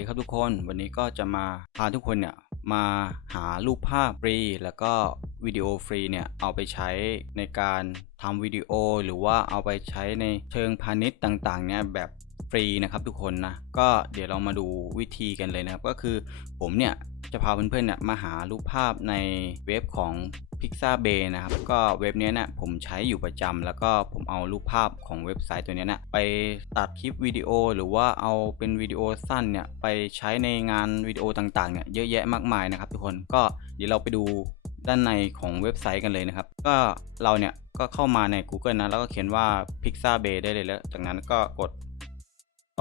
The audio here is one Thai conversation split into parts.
ดีครับทุกคนวันนี้ก็จะมาพาทุกคนเนี่ยมาหารูปภาพฟรี แล้วก็วิดีโอฟรีเนี่ยเอาไปใช้ในการทำวิดีโอ หรือว่าเอาไปใช้ในเชิงพาณิชย์ต่างๆเนี่ยแบบฟรีนะครับทุกคนนะก็เดี๋ยวเรามาดูวิธีกันเลยนะครับ ก็คือผมเนี่ย จะพาเพื่อนๆเนี่ยมาหารูปภาพในเว็บของ Pixabay นะครับ ก็เว็บนี้เนี่ยผมใช้อยู่ประจำแล้วก็ผมเอารูปภาพของเว็บไซต์ตัวนี้เนี่ยไปตัดคลิปวิดีโอหรือว่าเอาเป็นวิดีโอสั้นเนี่ยไปใช้ในงานวิดีโอต่างๆเนี่ยเยอะแยะมากมายนะครับทุกคนก็เดี๋ยวเราไปดูด้านในของเว็บไซต์กันเลยนะครับ ก็เราเนี่ยก็เข้ามาใน Google นะแล้วก็เขียนว่า Pixabay ได้เลยแล้ว จากนั้นก็กด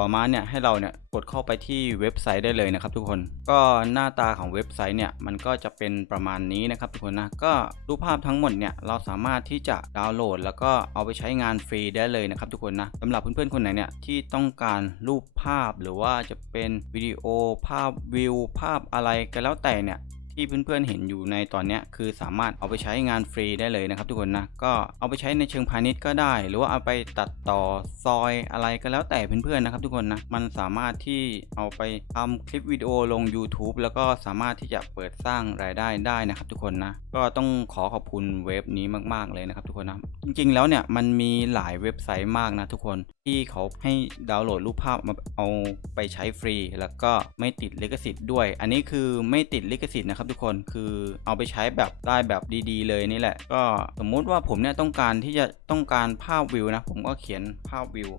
ต่อมาเนี่ยให้เราเนี่ยกดเข้าไปที่เว็บไซต์ได้เลยนะครับทุกคน ก็หน้าตาของเว็บไซต์เนี่ยมันก็จะเป็นประมาณนี้นะครับทุกคนนะก็รูปภาพทั้งหมดเนี่ยเราสามารถที่จะดาวน์โหลด แล้วก็เอาไปใช้งานฟรีได้เลยนะครับทุกคนนะสำหรับเพื่อนๆคนไหนเนี่ยที่ต้องการรูปภาพหรือว่าจะเป็นวิดีโอภาพวิวภาพอะไรก็แล้วแต่เนี่ย ที่เพื่อนๆเห็นอยู่ในตอนนี้คือสามารถเอาไปใช้งานฟรีได้เลยนะครับทุกคนนะก็เอาไปใช้ในเชิงพาณิชย์ก็ได้ หรือว่าเอาไปตัดต่อซอยอะไรก็แล้วแต่เพื่อนๆนะครับทุกคนนะมันสามารถที่เอาไปทำคลิปวิดีโอลง YouTube แล้วก็สามารถที่จะเปิดสร้างรายได้ได้นะครับทุกคนนะก็ต้องขอขอบคุณเว็บนี้มากๆเลยนะครับทุกคนนะจริงๆแล้วเนี่ยมันมีหลายเว็บไซต์มากนะทุกคนที่เขาให้ดาวน์โหลดรูปภาพมาเอาไปใช้ฟรี แล้วก็ไม่ติดลิขสิทธิ์ด้วย อันนี้คือไม่ติดลิขสิทธิ์นะครับทุกคนคือเอาไปใช้แบบได้แบบดีๆ เลยนี่แหละ ก็สมมุติว่าผมเนี่ยต้องการที่จะต้องการภาพวิวนะ ผมก็เขียนภาพวิว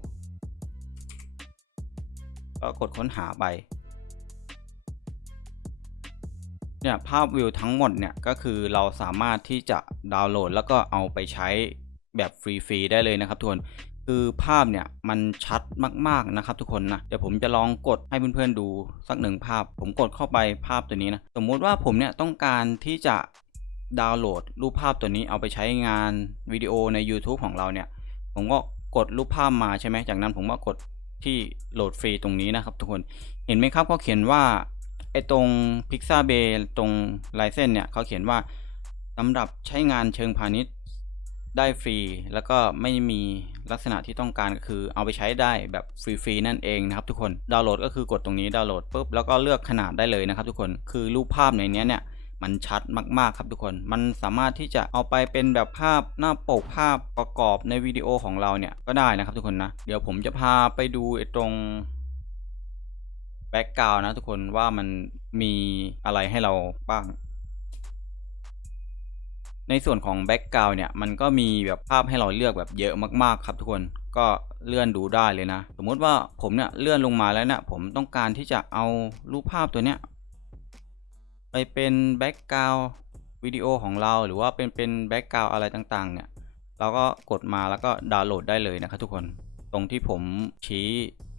ก็กดค้นหาไปเนี่ยภาพวิวทั้งหมดเนี่ยก็คือเราสามารถที่จะดาวน์โหลด แล้วก็เอาไปใช้แบบฟรีๆได้เลยนะครับทุกคน คือภาพเนี่ยมันชัดมากๆนะครับทุกคนนะเดี๋ยวผมจะลองกดให้เพื่อนๆดูสักหนึ่งภาพ ผมกดเข้าไปภาพตัวนี้นะสมมุติว่าผมเนี่ยต้องการที่จะดาวน์โหลดรูปภาพตัวนี้เอาไปใช้งานวิดีโอใน YouTube ของเราเนี่ย ผมก็กดรูปภาพมาใช่ไหมจากนั้นผมก็กดที่โหลดฟรีตรงนี้นะครับทุกคนเห็นไหมครับเขาเขียนว่าไอ้ตรง Pixabay ตรงลายเส้นเนี่ยเขาเขียนว่าสำหรับใช้งานเชิงพาณิชย์ ได้ฟรี แล้วก็ไม่มีลักษณะที่ต้องการก็คือเอาไปใช้ได้แบบฟรีๆนั่นเองนะครับทุกคนดาวน์โหลดก็คือกดตรงนี้ดาวน์โหลดปุ๊บแล้วก็เลือกขนาดได้เลยนะครับทุกคนคือรูปภาพในนี้เนี่ยมันชัดมากๆครับทุกคน มันสามารถที่จะเอาไปเป็นแบบภาพหน้าปกภาพประกอบในวิดีโอของเราเนี่ยก็ได้นะครับทุกคนนะ เดี๋ยวผมจะพาไปดูตรงแบ็กกราวนะทุกคนว่ามันมีอะไรให้เราบ้าง ในส่วนของแบ็กกราวเนี่ยมันก็มีแบบภาพให้เราเลือกแบบเยอะมากๆครับทุกคนก็เลื่อนดูได้เลยนะ สมมุติว่าผมเนี่ยเลื่อนลงมาแล้วเนี่ยผมต้องการที่จะเอารูปภาพตัวเนี้ยไปเป็นแบ็กกราววิดีโอของเราหรือว่าเป็นเป็นแบ็กกราวอะไรต่างๆเนี่ยเราก็กดมาแล้วก็ดาวน์โหลดได้เลยนะครับทุกคนตรงที่ผมชี้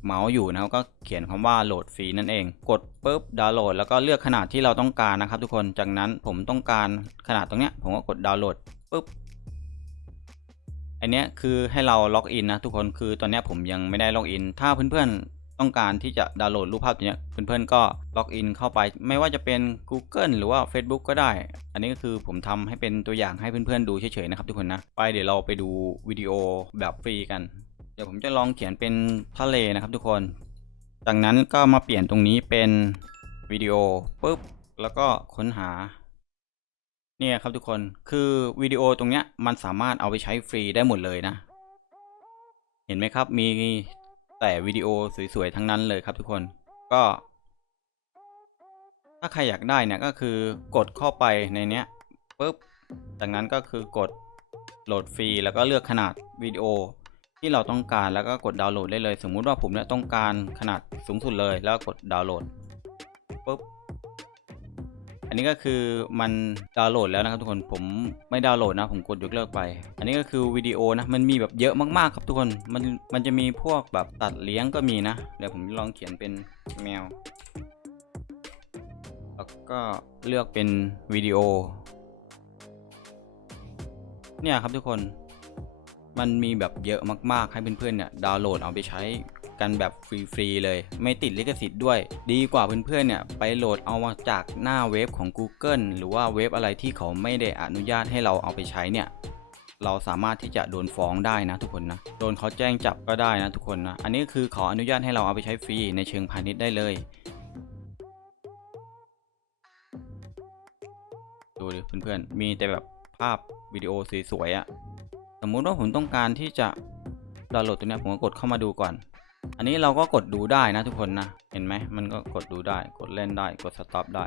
เมาส์อยู่นะครับก็เขียนคำว่าโหลดฟรีนั่นเอง กดปุ๊บดาวน์โหลดแล้วก็เลือกขนาดที่เราต้องการนะครับ ทุกคนจากนั้นผมต้องการขนาดตรงเนี้ยผมก็กดดาวน์โหลดปุ๊บอันเนี้ยคือให้เราล็อกอินนะทุกคนคือตอนเนี้ยผมยังไม่ได้ล็อกอิน ถ้าเพื่อนๆต้องการที่จะดาวน์โหลดรูปภาพตัวเนี้ยเพื่อนๆก็ล็อกอินเข้าไป ไม่ว่าจะเป็น Google หรือว่า Facebook ก็ได้ อันนี้ก็คือผมทำให้เป็นตัวอย่างให้เพื่อนๆดูเฉยๆนะครับทุกคนนะ ไปเดี๋ยวเราไปดูวิดีโอแบบฟรีกัน ดี๋ยวผมจะลองเขียนเป็นทะเลนะครับทุกคน จากนั้นก็มาเปลี่ยนตรงนี้เป็นวิดีโอปุ๊บแล้วก็ค้นหา เนี่ยครับทุกคนคือวิดีโอตรงเนี้ยมันสามารถเอาไปใช้ฟรีได้หมดเลยนะ เห็นไหมครับมีแต่วิดีโอสวยๆทั้งนั้นเลยครับทุกคนก็ ถ้าใครอยากได้เนี่ยก็คือกดเข้าไปในเนี้ยปุ๊บจากนั้นก็คือกดโหลดฟรีแล้วก็เลือกขนาดวิดีโอ ที่เราต้องการแล้วก็กดดาวน์โหลดได้เลย สมมุติว่าผมเนี่ยต้องการขนาดสูงสุดเลยแล้วกดดาวน์โหลดปุ๊บอันนี้ก็คือมันดาวน์โหลดแล้วนะครับทุกคนผมไม่ดาวน์โหลดนะผมกดยกเลิกไป อันนี้ก็คือวิดีโอนะมันมีแบบเยอะมากๆครับทุกคนมันมันจะมีพวกแบบตัดเลี้ยงก็มีนะเดี๋ยวผมลองเขียนเป็นแมว แล้วก็เลือกเป็นวิดีโอเนี่ยครับทุกคน มันมีแบบเยอะมากๆ ให้เพื่อนๆเนี่ยดาวน์โหลดเอาไปใช้กันแบบฟรีๆเลย ไม่ติดลิขสิทธิ์ด้วย ดีกว่าเพื่อนๆเนี่ยไปโหลดเอามาจากหน้าเว็บของ Google หรือว่าเว็บอะไรที่เขาไม่ได้อนุญาตให้เราเอาไปใช้เนี่ยเราสามารถที่จะโดนฟ้องได้นะทุกคนนะ โดนเขาแจ้งจับก็ได้นะทุกคนนะ อันนี้คือขออนุญาตให้เราเอาไปใช้ฟรีในเชิงพาณิชย์ได้เลย ดูดิเพื่อนๆ มีแต่แบบภาพวิดีโอสวยๆอะ่ะ สมมุติว่าผมต้องการที่จะดาวน์โหลดตัวนี้ผมก็กดเข้ามาดูก่อน อันนี้เราก็กดดูได้นะทุกคนนะ เห็นไหมมันก็กดดูได้ กดเล่นได้ กดสต็อปได้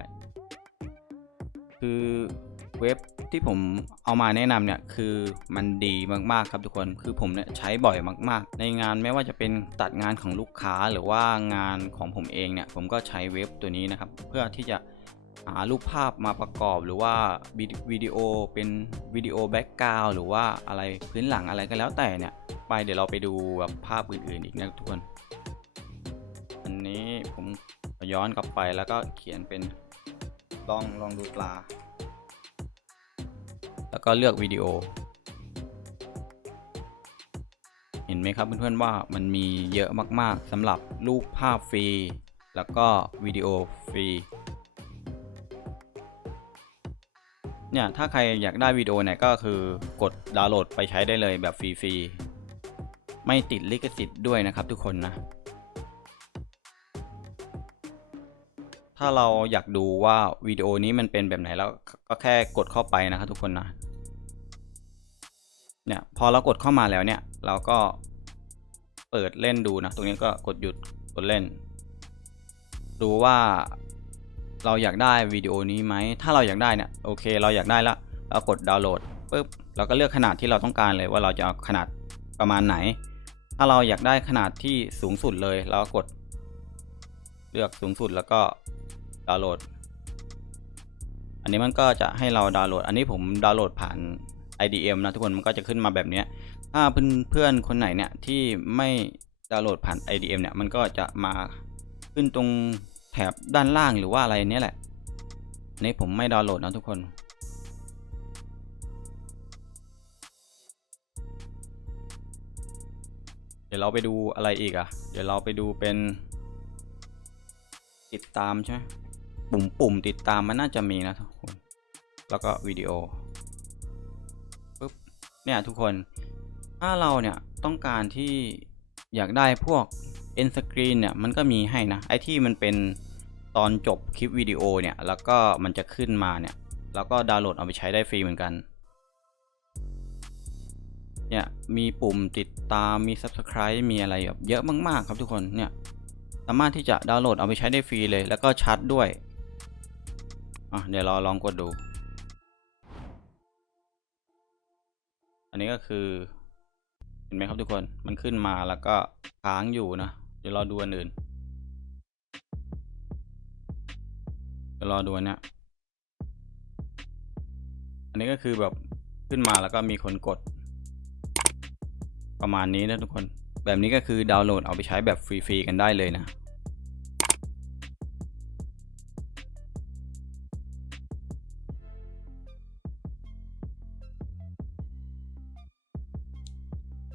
คือเว็บที่ผมเอามาแนะนำเนี่ยคือมันดีมากๆครับทุกคน คือผมเนี่ยใช้บ่อยมากๆ ในงานไม่ว่าจะเป็นตัดงานของลูกค้าหรือว่างานของผมเองเนี่ยผมก็ใช้เว็บตัวนี้นะครับ เพื่อที่จะ หารูปภาพมาประกอบหรือว่าวิดีโอเป็นวิดีโอแบ็กกราวหรือว่าอะไรพื้นหลังอะไรก็แล้วแต่เนี่ย ไปเดี๋ยวเราไปดูแบบภาพอื่นๆอีกนะทุกคน อันนี้ผมย้อนกลับไปแล้วก็เขียนเป็นลองลองดูปลา แล้วก็เลือกวิดีโอ เห็นไหมครับเพื่อนๆว่ามันมีเยอะมากๆสำหรับรูปภาพฟรี แล้วก็วิดีโอฟรี เนี่ยถ้าใครอยากได้วิดีโอเนี่ยก็คือกดดาวน์โหลดไปใช้ได้เลยแบบฟรีๆ ไม่ติดลิขสิทธิ์ด้วยนะครับทุกคนนะ ถ้าเราอยากดูว่าวิดีโอนี้มันเป็นแบบไหนแล้วก็แค่กดเข้าไปนะครับทุกคนนะ เนี่ยพอเรากดเข้ามาแล้วเนี่ยเราก็เปิดเล่นดูนะ ตรงนี้ก็กดหยุดกดเล่น ดูว่า เราอยากได้วิดีโอนี้ไหม ถ้าเราอยากได้เนี่ยโอเค เราอยากได้แล้วเรากดดาวน์โหลดปุ๊บเราก็เลือกขนาดที่เราต้องการเลยว่าเราจะเอาขนาดประมาณไหน ถ้าเราอยากได้ขนาดที่สูงสุดเลย เราก็กด เลือกสูงสุดแล้วก็ดาวน์โหลด อันนี้มันก็จะให้เราดาวน์โหลด อันนี้ผมดาวน์โหลดผ่าน IDM นะทุกคนมันก็จะขึ้นมาแบบนี้ถ้าเพื่อนเพื่อนคนไหนเนี่ยที่ไม่ดาวน์โหลดผ่าน IDM เนี่ยมันก็จะมาขึ้นตรง แถบด้านล่างหรือว่าอะไรเนี้ยแหละนนี้ผมไม่ดาวน์โหลดนะทุกคน เดี๋ยวเราไปดูอะไรอีกอะเดี๋ยวเราไปดูเป็น ติดตามใช่ไหมปุ่มปุ่มติดตามมันน่าจะมีนะทุกคน แล้วก็วิดีโอปุ๊บเนี่ยทุกคน ถ้าเราเนี่ยต้องการที่อยากได้พวก end screen เนี่ยมันก็มีให้นะไอที่มันเป็นตอนจบคลิปวิดีโอเนี่ยแล้วก็มันจะขึ้นมาเนี่ยแล้วก็ดาวน์โหลดเอาไปใช้ได้ฟรีเหมือนกันเนี่ยมีปุ่มติดตามมี subscribe มีอะไรแบบเยอะมาก ๆ ครับทุกคนเนี่ยสามารถที่จะดาวน์โหลดเอาไปใช้ได้ฟรีเลย แล้วก็ชัดด้วยอะเดี๋ยวเราลองกดดู อันนี้ก็คือ เห็นไหมครับทุกคนมันขึ้นมาแล้วก็ค้างอยู่นะ ดี๋ยวราดูอันอื่นเดี๋ยวรอดูอันเนี้ยอันนี้ก็คือแบบขึ้นมาแล้วก็มีคนกด ประมาณนี้นะทุกคน แบบนี้ก็คือดาวน์โหลดเอาไปใช้แบบฟรีๆกันได้เลยนะ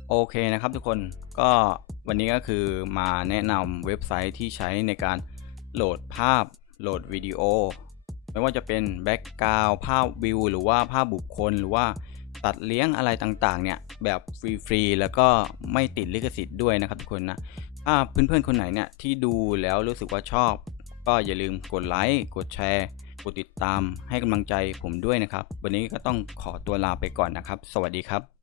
โอเคนะครับทุกคนก็ วันนี้ก็คือมาแนะนำเว็บไซต์ที่ใช้ในการโหลดภาพโหลดวิดีโอ ไม่ว่าจะเป็นแบ็กกราวภาพวิวหรือว่าภาพบุคคล หรือว่าตัดเลี้ยงอะไรต่างๆ เนี่ย แบบฟรีๆ แล้วก็ไม่ติดลิขสิทธิ์ด้วยนะครับทุกคนนะถ้าเพื่อนๆ คนไหนเนี่ยที่ดูแล้วรู้สึกว่าชอบ ก็อย่าลืมกดไลค์กดแชร์ กดติดตามให้กำลังใจผมด้วยนะครับ วันนี้ก็ต้องขอตัวลาไปก่อนนะครับ สวัสดีครับ